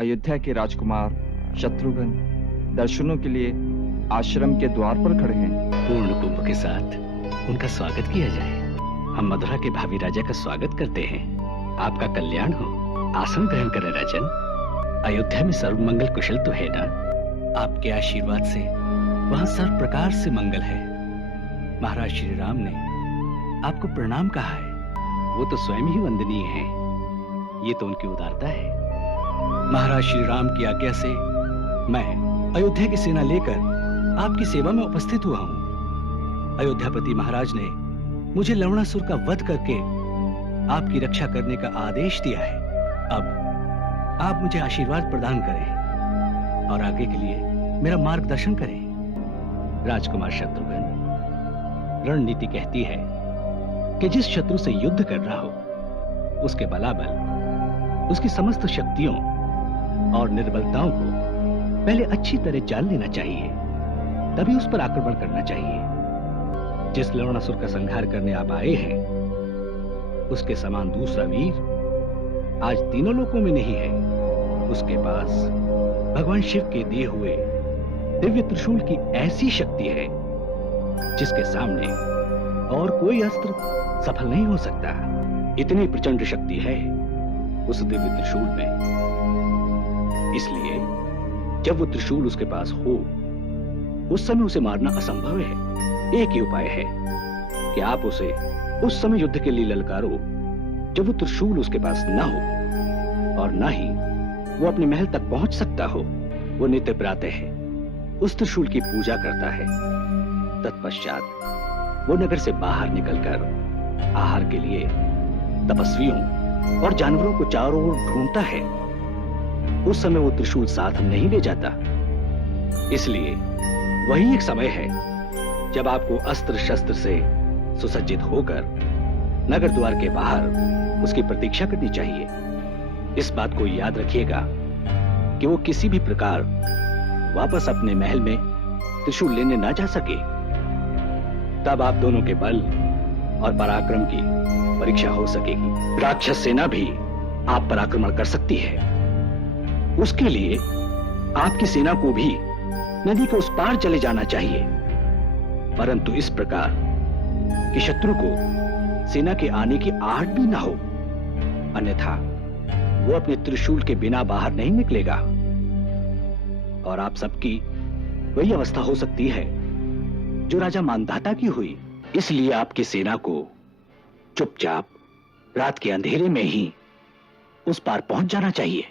अयोध्या के राजकुमार शत्रुघ्न दर्शनों के लिए आश्रम के द्वार पर खड़े हैं। पूर्ण कुंभ के साथ उनका स्वागत किया जाए। हम मथुरा के भावी राजा का स्वागत करते हैं। आपका कल्याण हो। आसन ग्रहण करें राजन। अयोध्या में सर्व मंगल कुशल तो है ना? आपके आशीर्वाद से वहां सर्व प्रकार से मंगल है। महाराज श्री राम ने आपको प्रणाम कहा है। वो तो स्वयं ही वंदनीय है। ये तो उनकी उदारता है। महाराज श्री राम की आज्ञा से मैं अयोध्या की सेना लेकर आपकी सेवा में उपस्थित हुआ हूं। अयोध्यापति महाराज ने मुझे लवणासुर का वध करके आपकी रक्षा करने का आदेश दिया है। अब आप मुझे आशीर्वाद प्रदान करें और आगे के लिए मेरा मार्गदर्शन करें। राजकुमार शत्रुघ्न, रणनीति कहती है कि जिस शत्रु से युद्ध कर रहा हो उसके बलाबल, उसकी समस्त शक्तियों और निर्बलताओं को पहले अच्छी तरह जान लेना चाहिए, तभी उस पर आक्रमण करना चाहिए। जिस लवणासुर का संहार करने आप आए हैं उसके समान दूसरा वीर आज तीनों लोकों में नहीं है। उसके पास भगवान शिव के दिए हुए दिव्य त्रिशूल की ऐसी शक्ति है जिसके सामने और कोई अस्त्र सफल नहीं हो सकता। इतनी प्रचंड शक्ति है उस दिव्य त्रिशूल में। इसलिए जब वो त्रिशूल उसके पास हो उस समय उसे मारना असंभव है। एक ही उपाय है कि आप उसे उस समय युद्ध के लिए ललकारो जब वो त्रिशूल उसके पास ना हो, और ना ही वो अपने महल तक पहुंच सकता हो। वो नित्य प्रातः उस त्रिशूल की पूजा करता है। तत्पश्चात वो नगर से बाहर निकलकर आहार के लिए तपस्वियों और जानवरों को चारों ओर ढूंढता है। उस समय वो त्रिशूल साथ नहीं ले जाता। इसलिए वही एक समय है जब आपको अस्त्र शस्त्र से सुसज्जित होकर नगर द्वार के बाहर उसकी प्रतीक्षा करनी चाहिए। इस बात को याद रखिएगा कि वो किसी भी प्रकार वापस अपने महल में त्रिशूल लेने ना जा सके। तब आप दोनों के बल और पराक्रम की परीक्षा हो सकेगी। राक्षस सेना भी आप पर आक्रमण कर सकती है। उसके लिए आपकी सेना को भी नदी के उस पार चले जाना चाहिए, परंतु इस प्रकार कि शत्रु को सेना के आने की आहट भी ना हो, अन्यथा वो अपने त्रिशूल के बिना बाहर नहीं निकलेगा और आप सबकी वही अवस्था हो सकती है जो राजा मानधाता की हुई। इसलिए आपकी सेना को चुपचाप रात के अंधेरे में ही उस पार पहुंच जाना चाहिए।